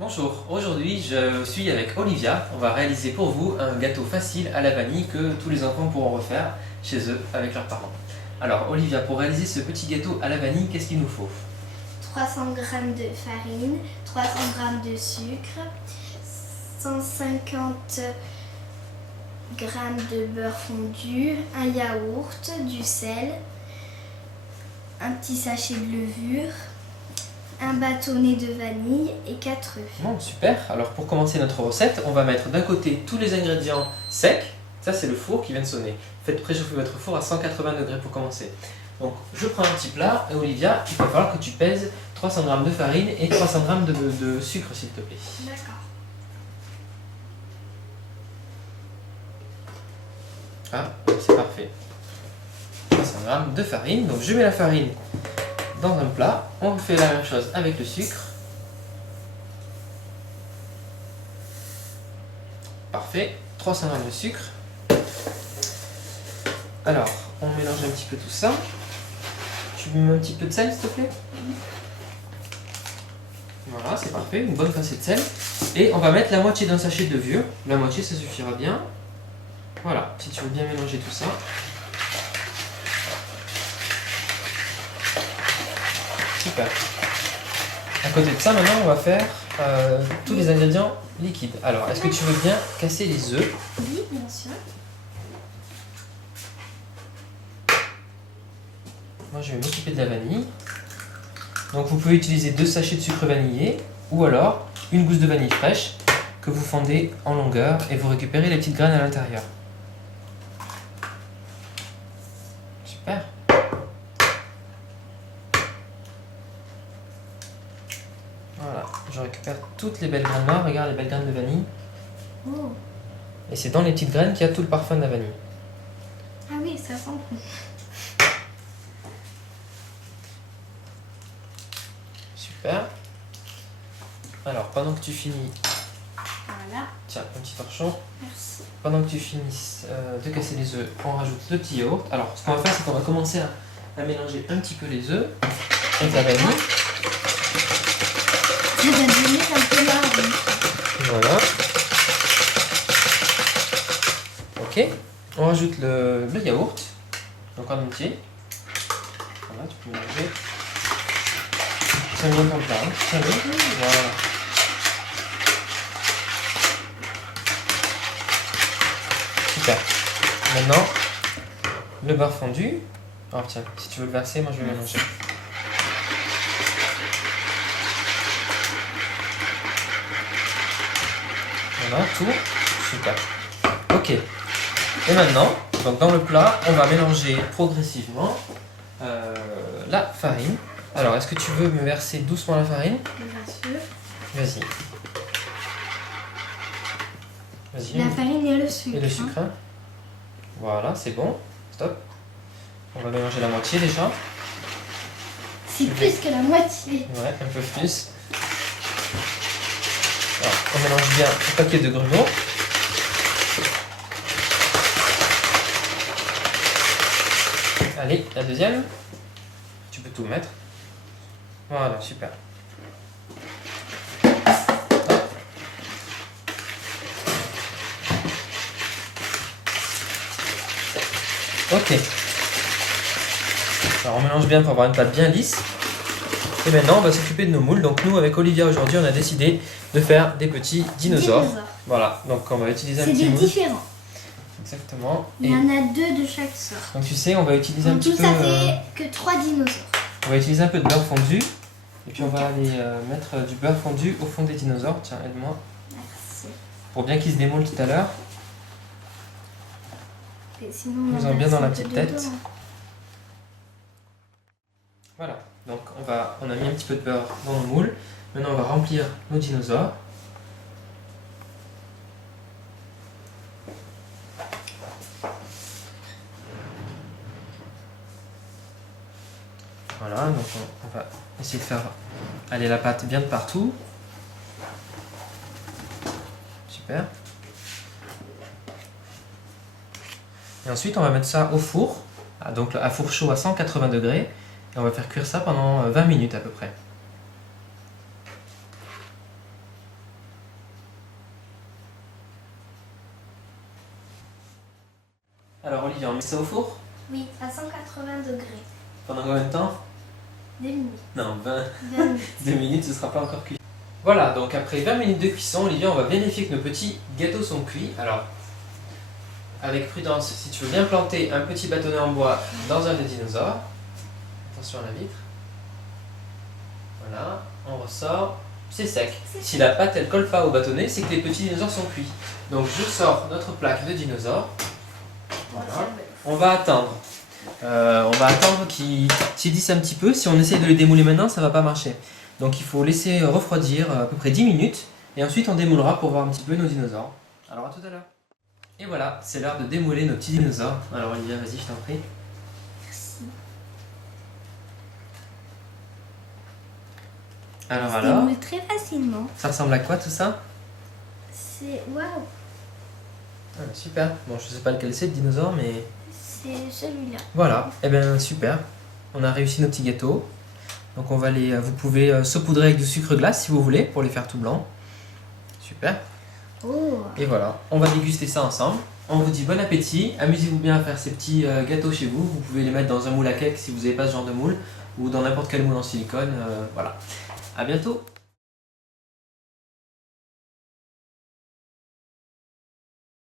Bonjour, aujourd'hui je suis avec Olivia. On va réaliser pour vous un gâteau facile à la vanille que tous les enfants pourront refaire chez eux avec leurs parents. Alors Olivia, pour réaliser ce petit gâteau à la vanille, qu'est-ce qu'il nous faut? 300 g de farine, 300 g de sucre, 150 g de beurre fondu, un yaourt, du sel, un petit sachet de levure, un bâtonnet de vanille et 4 œufs. Bon, super. Alors pour commencer notre recette, on va mettre d'un côté tous les ingrédients secs. Ça c'est le four qui vient de sonner. Faites préchauffer votre four à 180 degrés pour commencer. Donc je prends un petit plat et Olivia, il va falloir que tu pèses 300 g de farine et 300 g de sucre s'il te plaît. D'accord. Ah, c'est parfait. 300 g de farine. Donc je mets la farine dans un plat. On fait la même chose avec le sucre. Parfait. 300 g de sucre. Alors, on mélange un petit peu tout ça. Tu me mets un petit peu de sel, s'il te plaît? Voilà, c'est parfait. Une bonne pincée de sel. Et on va mettre la moitié d'un sachet de levure. La moitié, ça suffira bien. Voilà, si tu veux bien mélanger tout ça. Super. À côté de ça, maintenant, on va faire tous les ingrédients liquides. Alors, est-ce que tu veux bien casser les œufs? Oui, bien sûr. Moi, je vais m'occuper de la vanille. Donc, vous pouvez utiliser 2 sachets de sucre vanillé ou alors une gousse de vanille fraîche que vous fondez en longueur et vous récupérez les petites graines à l'intérieur. Super. Voilà, je récupère toutes les belles graines noires. Regarde les belles graines de vanille. Oh. Et c'est dans les petites graines qu'il y a tout le parfum de la vanille. Ah oui, ça sent bon. Super. Alors, pendant que tu finis, Voilà, tiens, un petit torchon. merci. Pendant que tu finisses de casser les œufs, on rajoute le petit yaourt. Alors, ce qu'on va faire, c'est qu'on va commencer à mélanger un petit peu les œufs avec la vanille. Ça va devenir un peu marron. Voilà. Ok. On rajoute le yaourt. Donc en entier. Voilà, tu peux mélanger. Tiens-le comme ça. Hein. Tiens-le. Voilà. Super. Maintenant, le beurre fondu. Alors tiens, si tu veux le verser, moi je vais mélanger. Voilà, tout. Super. Ok. Et maintenant, donc dans le plat, on va mélanger progressivement la farine. Alors, est-ce que tu veux me verser doucement la farine? Bien sûr. Vas-y. Vas-y. La farine et le sucre. Et le sucre. Hein. Voilà, c'est bon. Stop. On va mélanger la moitié déjà. C'est plus que la moitié. Ouais, un peu plus. Alors, on mélange bien le paquet de grumeaux. Allez, la deuxième. Tu peux tout mettre. Voilà, super. Ok. Alors on mélange bien pour avoir une pâte bien lisse. Et maintenant on va s'occuper de nos moules. Donc nous avec Olivia aujourd'hui on a décidé de faire des petits dinosaures. Voilà, donc on va utiliser un C'est petit des moule. différents. Exactement. Il y en a 2 de chaque sorte. Donc tu sais, on va utiliser un En petit tout, peu. ça fait que 3 dinosaures. On va utiliser un peu de beurre fondu. Et puis on va aller mettre du beurre fondu au fond des dinosaures. Tiens, aide-moi. Merci. Pour bien qu'ils se démoulent tout à l'heure. Et sinon, Ils on ont bien dans la passe petite dedans. tête. Voilà. Donc on a mis un petit peu de beurre dans le moule. Maintenant on va remplir nos dinosaures. Voilà, donc on va essayer de faire aller la pâte bien de partout. Super. Et ensuite, on va mettre ça au four, donc à four chaud à 180 degrés. Et on va faire cuire ça pendant 20 minutes à peu près. met ça au four? Oui, à 180 degrés. Pendant combien de temps? 2 minutes. Non, 20. 20 minutes. 2 minutes, ce sera pas encore cuit. Voilà, donc après 20 minutes de cuisson, Olivia, on va vérifier que nos petits gâteaux sont cuits. Alors, avec prudence, si tu veux bien planter un petit bâtonnet en bois dans un des dinosaures. Attention à la vitre. Voilà, on ressort. C'est sec. Si la pâte elle colle pas au bâtonnet, c'est que les petits dinosaures sont cuits. Donc je sors notre plaque de dinosaures. Voilà. On va attendre. Qu'ils tiédissent un petit peu. Si on essaie de les démouler maintenant, ça va pas marcher. Donc il faut laisser refroidir à peu près 10 minutes. Et ensuite on démoulera pour voir un petit peu nos dinosaures. Alors à tout à l'heure. Et voilà, c'est l'heure de démouler nos petits dinosaures. Alors Olivia, vas-y, je t'en prie. Merci. Alors Ça se démoule très facilement. ça ressemble à quoi tout ça? C'est... Waouh. Ah, super. Bon, je sais pas lequel c'est le dinosaure, mais C'est celui-là. voilà. Eh bien super. On a réussi nos petits gâteaux. Donc vous pouvez saupoudrer avec du sucre glace si vous voulez pour les faire tout blancs. Super. Oh. Et voilà, on va déguster ça ensemble. On vous dit bon appétit. Amusez-vous bien à faire ces petits gâteaux chez vous. Vous pouvez les mettre dans un moule à cake si vous n'avez pas ce genre de moule ou dans n'importe quel moule en silicone. Voilà. À bientôt.